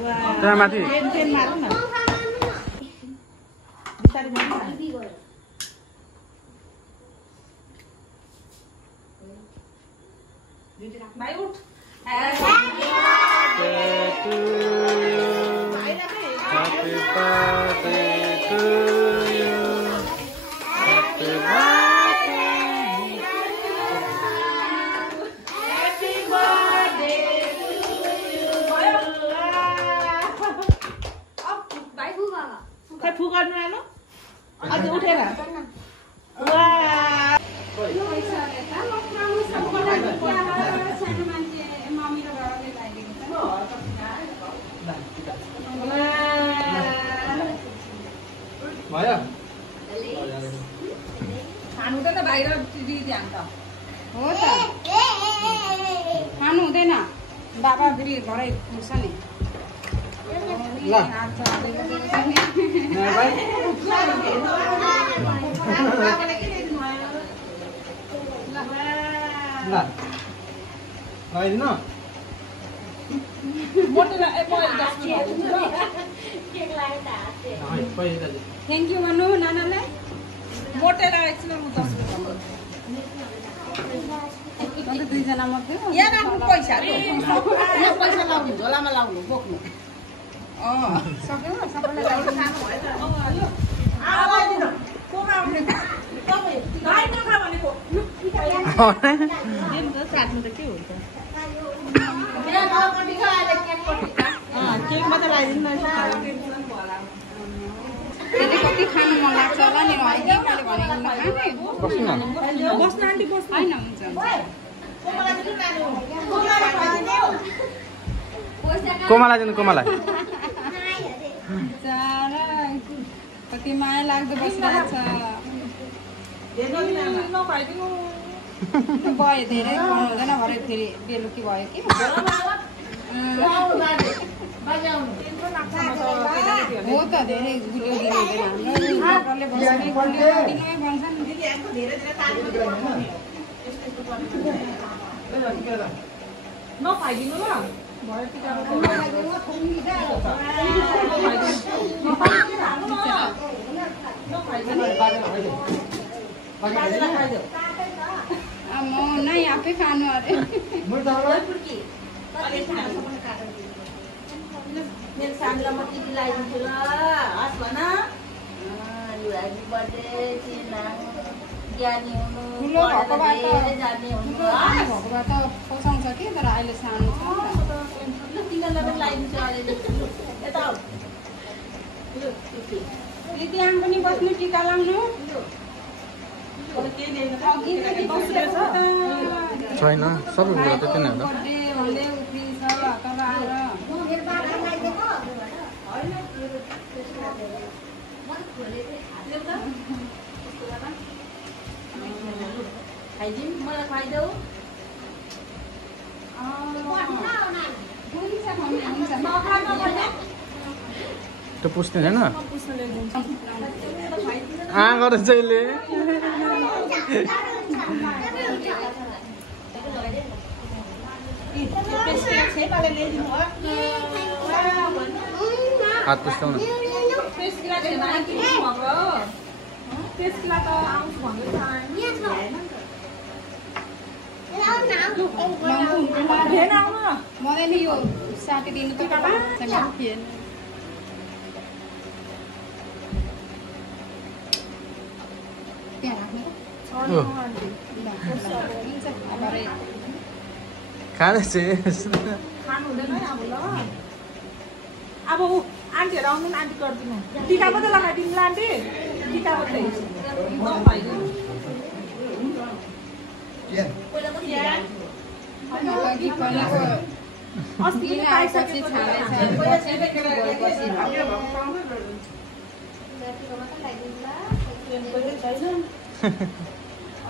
त्यहाँ माथि भाइ उठ Happy birthday to you. Happy birthday. खै फु गर्नु आलो अझ उठेर वा भयो खानु त बाहिर ध्यान त हो त खानु हुँदैन बाबा फेरि घरै खुल्छ नि ल भाइ ल लगाइदिनु थ्याङ्क यू भन्नु नानालाई मोटेर एकछिन म 10 अन्त दुईजना मात्रै हो यहाँ राख्नु पैसा यहाँ पैसा लाउनु झोलामा लाउनु बोक्नु सक्यो सबैलाई लाउनु सानो भयो त आवाजिन कोमा आउने भाइ नखा भनेको दिन त साट्नु त के हुन्छ यहाँ नपटी छ अहिले केक पटी केक मात्र लगाइदिनु न त्यसले कति खानु मन लाग्छ होला नि अहिले मैले भनेको नखाने बस्नु आन्टी बस्नु होइन हुन्छ कोमालाई दिनु कोमालाई कति माया लाग्दो बसिरहेछ भयो धेरै खानु हुँदैन भरे फेरि बेलुकी भयो कि हो त धेरै गुलियो दिनु हुँदैन हाम्रो बस्ने गुलियो दिनुमै भन्छ नि नखाइदिनु ल भयो म नै आफै खानु अरे मेरो सानोलाई म टिभी लगाइदिन्छु ल हस् भन ह्याप्पी बर्थडे ज्ञानी हुनु ठुलो भएकोबाट जाने हुनु भएकोबाट पोसाउँछ कि तर अहिले सानो छ तिनीहरूलाई पनि लगाइदिन्छु अहिले यता लिदियाङ पनि बस्नु टिका लाउनु छैन सबै कुरा त्यति नै हो बर्थडे भन्दै उफ्रिन्छ तल आएर खाइदिउँ मलाई खाइदेऊ त्यो पुस्ने छैन गर जहिले हात पुस्ताउ न मलाई नि यो साटिदिनु त थिएन त्यहाँ राख्नु खाँदैछ खानु हुँदैन अब ल अब आन्टीहरू आउनु नि आन्टी गरिदिनु टिका मात्रै लगाइदिनु ल आन्टी टिका मात्रै अस्ति पाइसकेपछि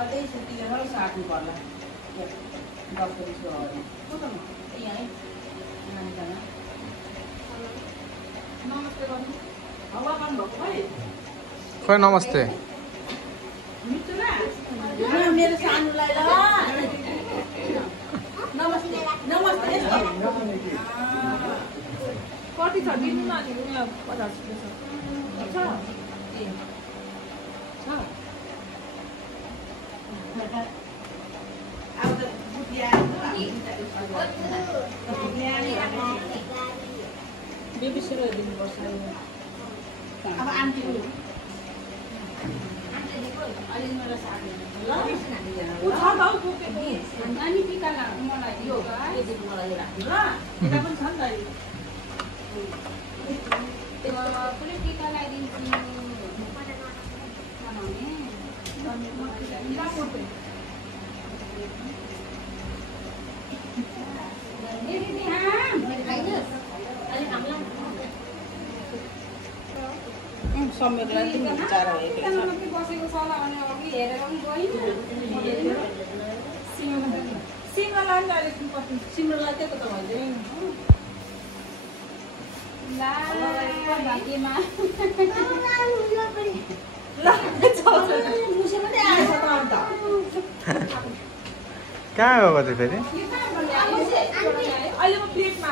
अझै सुतिएर साट्नु पर्ला नमस्ते गर्नु हवा गर्नुभएको भाइ खोइ नमस्ते मेरो सानोलाई ल नमस्ते नमस्ते दिनु न नि उयो 50 रुपैयाँ छ ए छ अब त बुटिया बेबी सुरु दिनुपर्छ अब आन्टी अनि टिका लाग्नु मलाई यो मलाई राख्नु ल यता पनि छ नि त पुरै टिका लगाइदिन्छु समेतलाई तिमी विचार बसेको सल्लाह भने अघि हेरेर पनि गइन् सिमलाई पनि अलिक पछि सिमलाई त्यही त भइदिएन ला भाग्यमा कहाँ गएको थियो फेरि अहिले म प्लेटमा